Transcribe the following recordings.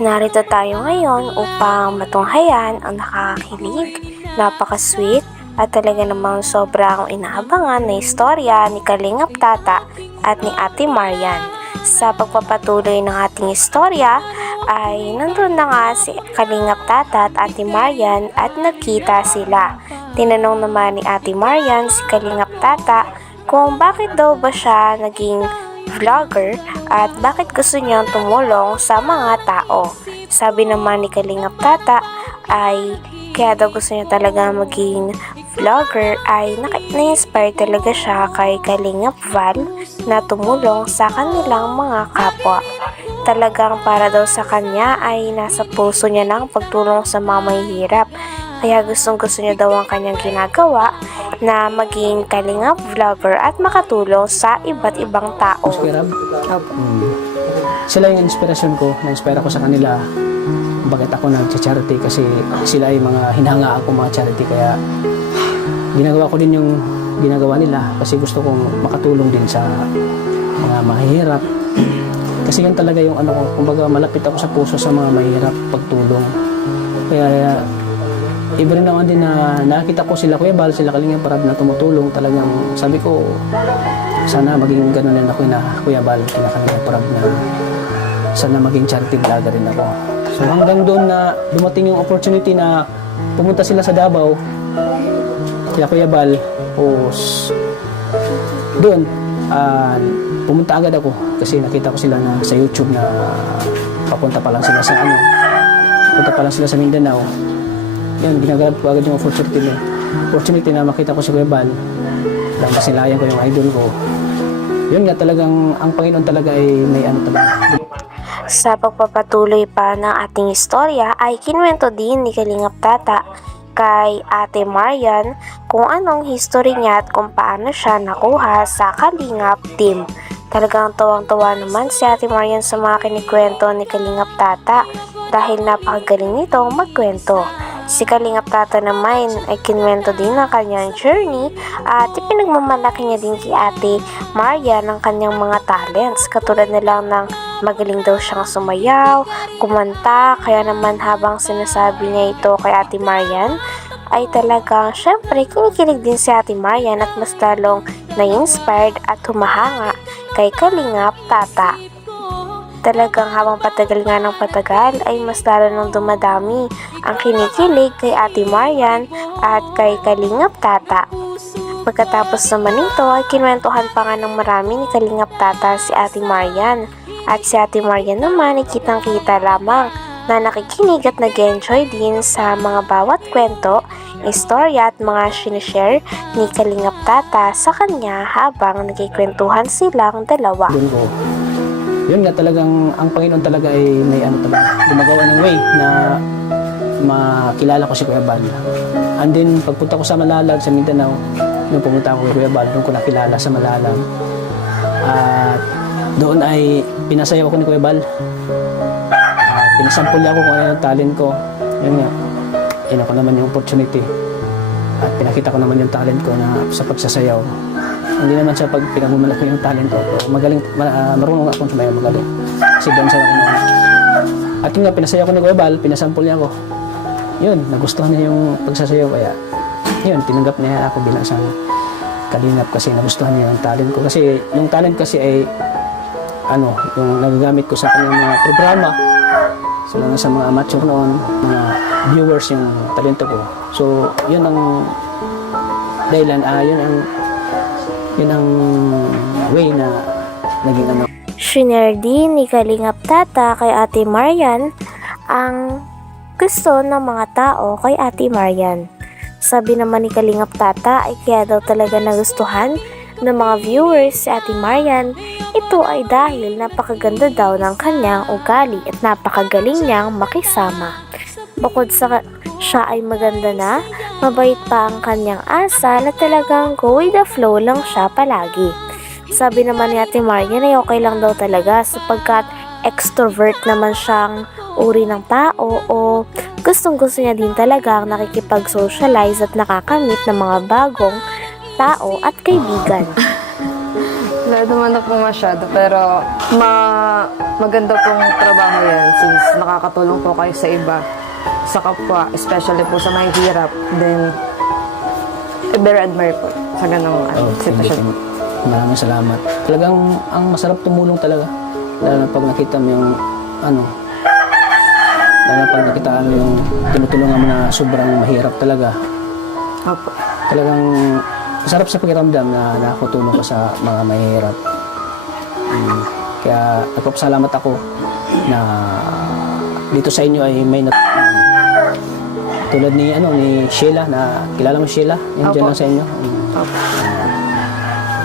Narito tayo ngayon upang matunghayan ang nakakakilig, napaka-sweet at talaga namang sobra akong inaabangan na istorya ni Kalingap Tata at ni Ate Marian. Sa pagpapatuloy ng ating istorya ay nandun na nga si Kalingap Tata at Ate Marian at nagkita sila. Tinanong naman ni Ate Marian si Kalingap Tata kung bakit daw ba siya naging vlogger at bakit gusto niyang tumulong sa mga tao. Sabi naman ni Kalingap Tata ay kaya daw gusto niya talaga maging vlogger ay na-inspire talaga siya kay Kalingap Val na tumulong sa kanilang mga kapwa. Talagang para daw sa kanya ay nasa puso niya ng pagtulong sa mga mahihirap. Kaya gustong gusto niya daw ang kanyang ginagawa na maging Kalingap vlogger at makatulong sa iba't ibang tao. Sila yung inspirasyon ko, na-inspire ako sa kanila. Bakit ako nag-charity? Kasi sila ay mga hinanga ako mga charity. Kaya ginagawa ko din yung ginagawa nila kasi gusto kong makatulong din sa mga mahihirap. Kasi yan talaga yung ano ko, kumbaga malapit ako sa puso sa mga mahihirap pagtulong. Kaya iba rin naman din na nakita ko sila Kuya Bal, sila Kalingap Rab na tumutulong. Talagang sabi ko, sana maging ganun din ako na Kuya Bal, kina Kalingap Rab na sana maging charity vlogger rin ako. So hanggang doon na dumating yung opportunity na pumunta sila sa Davao, kaya Kuya Bal, doon, pumunta agad ako kasi nakita ko sila na sa YouTube na papunta pa lang sila sa Mindanao. Yan, ginagalap ko agad yung opportunity na makita ko si Kuya Bal. Dahil masilayan ko yung idol ko. Yun nga, talagang ang Panginoon talaga ay may ano talaga. Sa pagpapatuloy pa ng ating istorya ay kinuwento din ni Kalingap Tata kay Ate Marian kung anong history niya at kung paano siya nakuha sa Kalingap team. Talagang tuwang-tuwa naman si Ate Marian sa mga kinikwento ni Kalingap Tata dahil napakagaling nitong magkwento. Si Kalingap Tata naman ay kinwento din ang kanyang journey at ipinagmamalaki niya din kay Ate Marian ang kanyang mga talents. Katulad na lang ng magaling daw siyang sumayaw, kumanta, kaya naman habang sinasabi niya ito kay Ate Marian ay talagang syempre kinikilig din si Ate Marian at mas lalong na-inspired at humahanga kay Kalingap Tata. Talagang habang patagal nga ng patagal ay mas lalo nang dumadami ang kinikilig kay Ate Marian at kay Kalingap Tata. Pagkatapos naman nito ay kinwentuhan pa nga ng marami ni Kalingap Tata si Ate Marian. At si Ate Marian naman ay kitang-kita lamang na nakikinig at nag-enjoy din sa mga bawat kwento, istorya at mga sinishare ni Kalingap Tata sa kanya habang nagkikwentuhan silang dalawa. Yun nga, talagang ang Panginoon talaga ay may ano talaga, gumagawa ng way na makilala ko si Kuya Bal. And then pagpunta ko sa Malalag, sa Mindanao, nung pumunta ako kay Kuya Bal, doon ko nakilala sa Malalag. At doon ay pinasayaw ako ni Kuya Bal. Pinasampol niya ako kung ano yung talent ko. Yun nga, ina ko naman yung opportunity. At pinakita ko naman yung talent ko na sa pagsasayaw. Hindi naman siya pag pinagmamalaki yung talent ko. Magaling, marunong akong sumayaw, magaling. Kasi dancer ako naman. At yun nga, pinasayaw ko ni Kuya Bal, pinasampol niya ako. Yun, nagustuhan niya yung pagsasayaw. Kaya, yun, tinanggap niya ako bilang isang Kalingap kasi nagustuhan niya yung talent ko. Kasi yung talent kasi ay yung nagagamit ko sa kanyang mga programa. Sa mga amateur noon, mga viewers yung talento ko. So, yun ang dahilan, yun ang way na naging ano. Shinare din ni Kalingap Tata kay Ate Marian ang gusto ng mga tao kay Ate Marian. Sabi naman ni Kalingap Tata ay kaya daw talaga nagustuhan ng mga viewers si Ate Marian. Ito ay dahil napakaganda daw ng kanyang ugali at napakagaling niyang makisama. Bukod sa siya ay maganda na, mabait pa ang kanyang asa na talagang go with the flow lang siya palagi. Sabi naman ni Ate Marian ay okay lang daw talaga sapagkat extrovert naman siyang uri ng tao o gustong-gusto niya din talaga nakikipag-socialize at nakakamit ng mga bagong tao at kaibigan. Wala naman ako masyado, pero maganda pong trabaho yan since nakakatulong po kayo sa iba, sa kapwa, especially po sa mahihirap. Then, very admire po sa ganong sitwasyon. Maraming salamat. Talagang ang masarap tumulong talaga. Lalo na pag nakita mo yung lalo na pag nakita mo yung tinutulungan mo na sobrang mahirap talaga. Opo. Talagang masarap sa pakiramdam na nakakatulong ka sa mga mahirap. Kaya nagpapasalamat ako na dito sa inyo ay may tulad ni Sheila, na kilala mo Sheila, yung dyan lang sa inyo. Opo.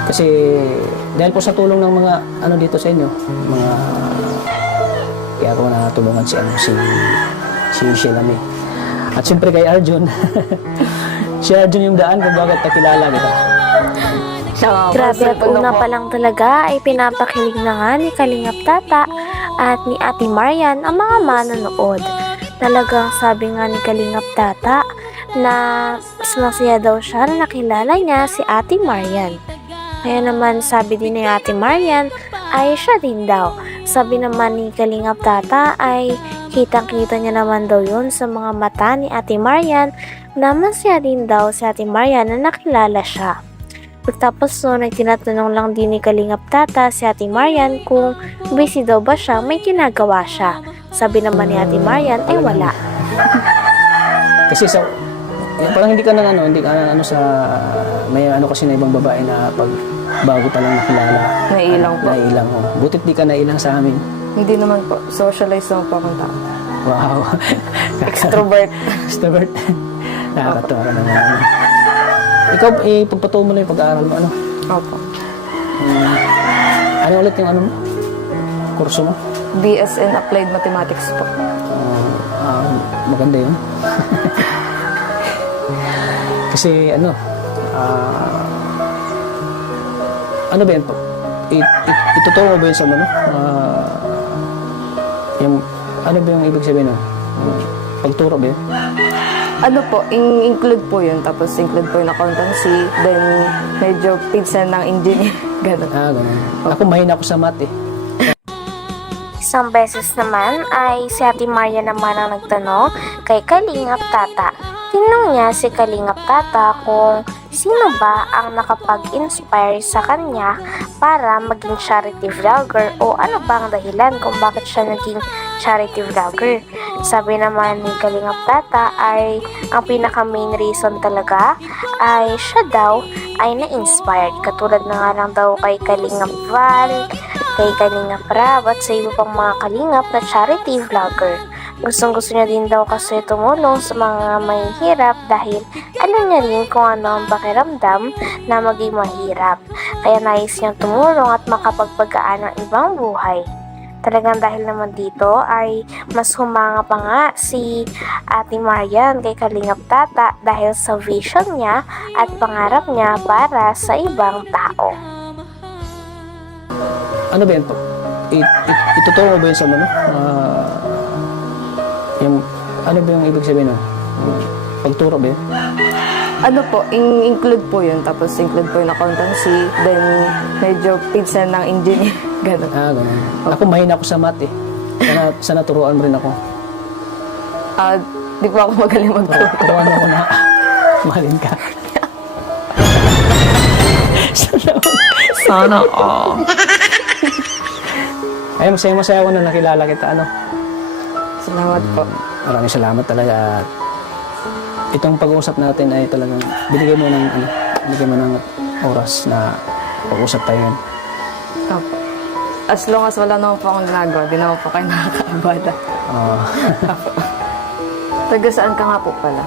Kasi dahil po sa tulong ng mga dito sa inyo, mga kaya ako natulungan si Sheila May. At siyempre kay Arjun. Si Arjun yung daan kung bakit nakilala kita. Grabe at una pa lang talaga ay pinapakilig na nga ni Kalingap Tata at ni Ate Marian ang mga manonood. Talagang sabi nga ni Kalingap Tata na mas masaya daw siya na nakilala niya si Ate Marian. Kaya naman sabi din ni Ate Marian ay siya din daw. Sabi naman ni Kalingap Tata ay kitang-kita niya naman daw yun sa mga mata ni Ate Marian na masaya din daw si Ate Marian na nakilala siya. Pagtapos nun ay tinatanong lang din ni Kalingap Tata si Ate Marian kung busy daw ba siya, may ginagawa siya. Sabi naman ni Ate Marian ay wala. Kasi parang hindi ka sa may kasi na ibang babae na pag bago pa lang nakilala. Nailang po. Nailang ko. Butit di ka nailang sa amin. Hindi naman po. Socialize naman po akong tao. Wow. Extrovert. Extrovert. Nakakatawa ka naman. Ikaw, pagpatuloy mo na yung pag-aaral mo, Opo. Ano ulit yung mo? Kurso mo? BS in Applied Mathematics po. Maganda yun. Kasi ano ba yan po? Ituturo mo ba yun sa ano ba yung ibig sabihin nun? Pagturo ba yun? Ano po, include po yun. Tapos include po yung accountancy. Then, medyo pinsan ng engineer. Ganun. Ganun. Ako mahina ako sa math eh. Isang beses naman ay si Ate Maria naman ang nagtanong kay Kalingap Tata. Tinanong niya si Kalingap Tata kung sino ba ang nakapag-inspire sa kanya para maging charity vlogger o ano bang dahilan kung bakit siya naging charity vlogger. Sabi naman ni Kalingap Tata ay ang pinaka main reason talaga ay siya daw ay na-inspired. Katulad na nga lang daw kay Kalingap Val, kay Kalingap Rab at sa iba pang mga kalingap na charity vlogger. Gustong-gusto niya din daw kasi tumulong sa mga mahihirap dahil alam niya rin kung ano ang pakiramdam na maging mahirap. Kaya nais niyang tumulong at makapagpagaan ng ibang buhay. Talagang dahil naman dito ay mas humanga pa nga si Ate Marian kay Kalingap Tata dahil sa vision niya at pangarap niya para sa ibang tao. Ano ba yan po? Ituturo mo ba yun sa ano ba yung ibig sabihin nun? Pagturo ba yun? Ano po, include po yun. Tapos include po yung accountancy. Then, medyo pinsan ng engineer. Ganun. Ganun. Ako mahina ako sa math eh. Sana turuan mo rin ako. Di po ako magaling magturo. Turuan ako na mahalin ka. Sana Ay, masaya ako na nakilala kita, Salamat po. Maraming salamat talaga. Itong pag-uusap natin ay talagang binigay mo ng oras na pag-usap tayo yun. Opo. As long as wala naman po akong ginagawa, di naman po kayo nakakaabada. Taga saan ka nga po pala?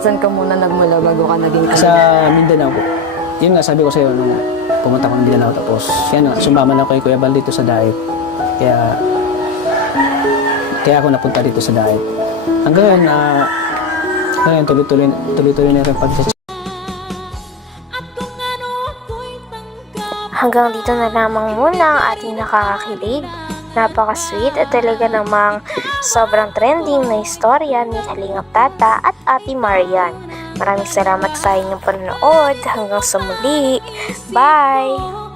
Saan ka muna nagmula bago ka naging Sa Mindanao po. Yun nga, sabi ko sa'yo nung pumunta ko ng Mindanao tapos sumama na ko kay Kuya Bal dito sa Daip. Kaya ako napunta dito sa Daip. Hanggang ngayon, tuloy-tuloy na rin pag-chat. Hanggang dito na lamang muna ang ating nakakakilig, napaka-sweet at talaga namang sobrang trending na istorya ni Kalingap Tata at Ate Marian. Maraming salamat sa inyong panonood. Hanggang sa muli. Bye!